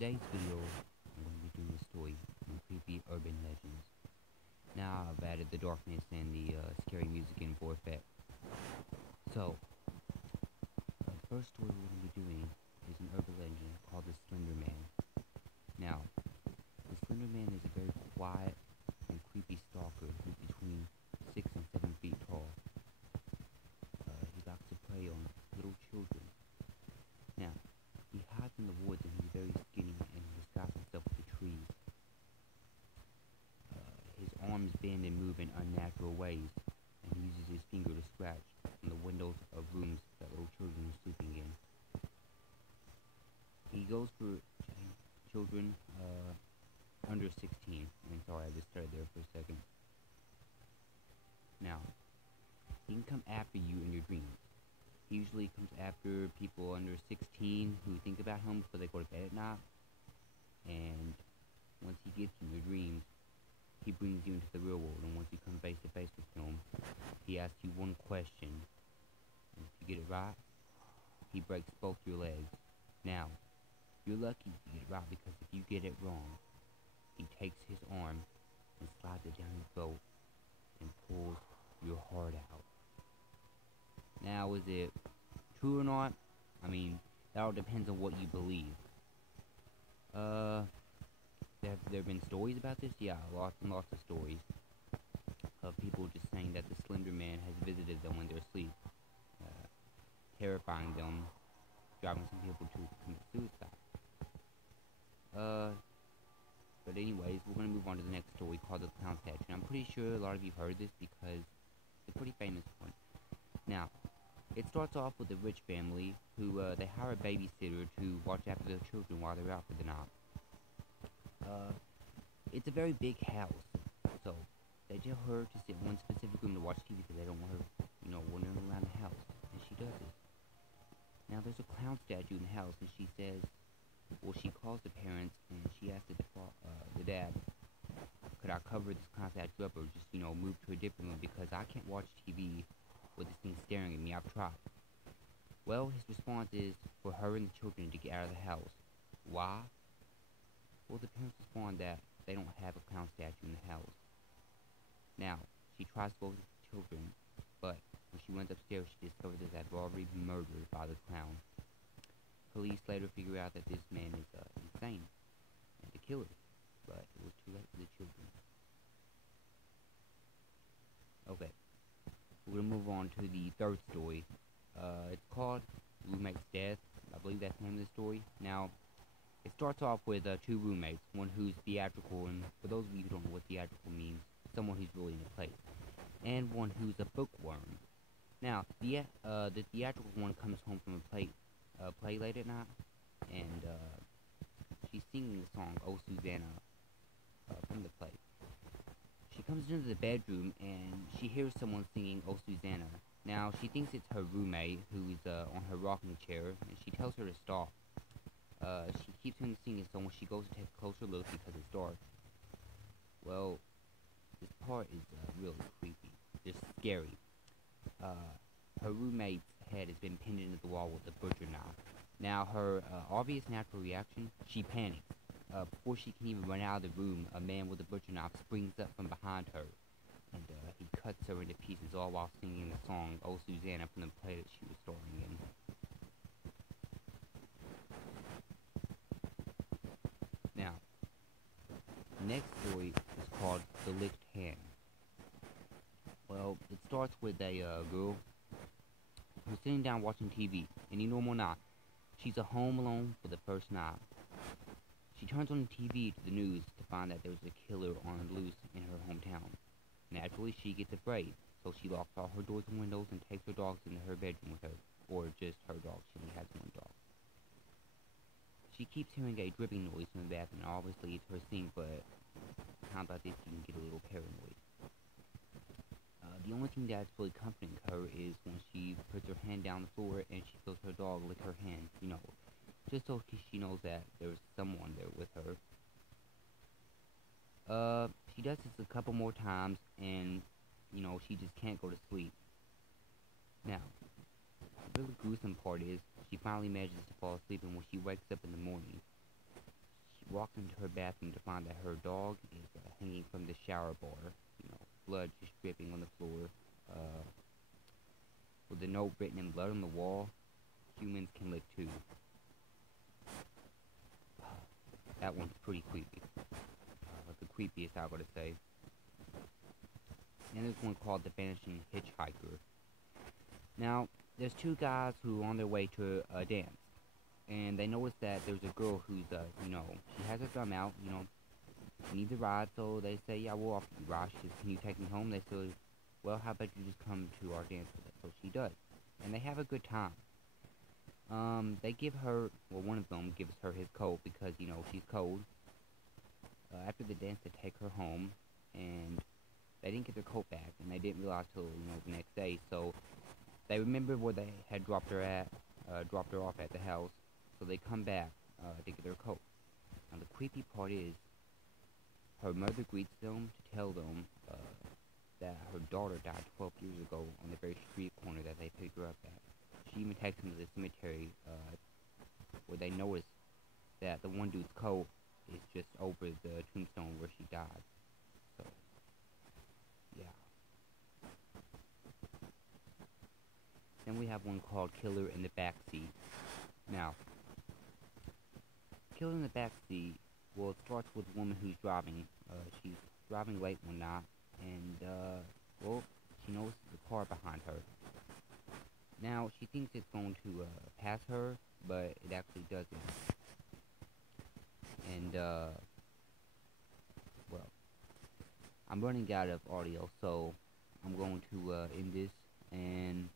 today's video, I'm going to be doing a story from creepy urban legends. Now I've added the darkness and the scary music in for effect. So, the first story we're going to be doing is an urban legend called the Slender Man. Now, the Slender Man is a very quiet and creepy stalker who's between 6 and 7 feet tall. He likes to prey on little children. Now, he hides in the woods and he's very skinny and disguises himself with the trees. His arms bend and move in unnatural ways, and he uses his finger to scratch on the windows of rooms that little children are sleeping in. He goes for children under 16. I'm sorry, I just started there for a second. Now, he can come after you in your dreams. He usually comes after people under 16 who think about him before they go to bed at night. And once he gets in your dreams, he brings you into the real world. And once you come face to face with him, he asks you one question. And if you get it right, he breaks both your legs. Now, you're lucky if you get it right, because if you get it wrong, he takes his arm and slides it down your throat and pulls your heart out. Now, is it true or not? I mean, that all depends on what you believe. There have been stories about this? Yeah, lots and lots of stories of people just saying that the Slender Man has visited them when they're asleep, terrifying them, driving some people to commit suicide. But anyways, we're going to move on to the next story called the Clown Statue. And I'm pretty sure a lot of you have heard this because it's a pretty famous one. Now, it starts off with a rich family who, they hire a babysitter to watch after their children while they're out for the night. It's a very big house, so they tell her to sit in one specific room to watch TV because they don't want her, wandering around the house, and she does it. Now, there's a clown statue in the house, and she says, well, she calls the parents, and she asks the dad, could I cover this clown statue up, or just, move to a different room, because I can't watch TV with this thing staring at me. I've tried. Well, his response is for her and the children to get out of the house. Why? Well, the parents respond that they don't have a clown statue in the house. Now, she tries to go with the children, but when she went upstairs, she discovers that they've already been murdered by the clown. Police later figure out that this man is insane and a killer, but it was too late for the children. Okay, we're going to move on to the third story. It's called Roommate's Death. I believe that's the name of the story. Now, it starts off with two roommates, one who's theatrical, and for those of you who don't know what theatrical means, someone who's really in a play, and one who's a bookworm. Now, the theatrical one comes home from a play late at night, and she's singing the song "Oh Susanna" from the play. She comes into the bedroom and she hears someone singing "Oh Susanna." Now, she thinks it's her roommate who's on her rocking chair, and she tells her to stop. She keeps hearing the singing, so when she goes to take a closer look because it's dark, well, this part is really creepy, just scary. Her roommate's head has been pinned into the wall with a butcher knife. Now, her obvious natural reaction, she panics. Before she can even run out of the room, a man with a butcher knife springs up from behind her, and he cuts her into pieces, all while singing the song "Oh Susanna" from the play that she was starring in. Now, the next story is called The Licked Hand. Well, it starts with a girl who's sitting down watching TV, any normal night. She's at home alone for the first night. She turns on the TV to the news to find that there's a killer on the loose in her hometown. Naturally, she gets afraid, so she locks all her doors and windows and takes her dogs into her bedroom with her, or just her dog. She only has one dog. She keeps hearing a dripping noise from the bathroom, and obviously it's her sink, but times like this you can get a little paranoid. The only thing that's really comforting her is when she puts her hand down the floor and she feels her dog lick her hand, just so she knows that there's someone there with her. She does this a couple more times, and, she just can't go to sleep. Now, the really gruesome part is, she finally manages to fall asleep, and when she wakes up in the morning, walks into her bathroom to find that her dog is hanging from the shower bar. Blood just dripping on the floor. Uh, with a note written in blood on the wall, humans can live too. That one's pretty creepy. The creepiest, I gotta say. And there's one called The Vanishing Hitchhiker. Now, there's two guys who are on their way to a dance. And they notice that there's a girl who's, she has her thumb out, she needs a ride, so they say, yeah, we'll offer you a ride. She says, can you take me home? They say, well, how about you just come to our dance with us? So she does. And they have a good time. They give her, well, one of them gives her his coat because, she's cold. After the dance, they take her home, and they didn't get their coat back, and they didn't realize till, the next day. So they remember where they had dropped her off at the house. So they come back to get their coat. Now the creepy part is, her mother greets them to tell them that her daughter died 12 years ago on the very street corner that they picked her up at. She even takes them to the cemetery where they notice that the one dude's coat is just over the tombstone where she died. So, yeah. Then we have one called Killer in the Backseat. Now, Killer in the Backseat, well, it starts with a woman who's driving. She's driving late one night, and, she notices a car behind her. Now, she thinks it's going to pass her, but it actually doesn't. And, I'm running out of audio, so I'm going to end this, and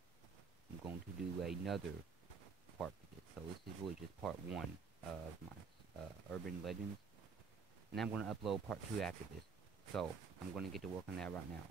I'm going to do another part for this. So this is really just part 1 of my urban legends, and I'm going to upload part 2 after this. So I'm going to get to work on that right now.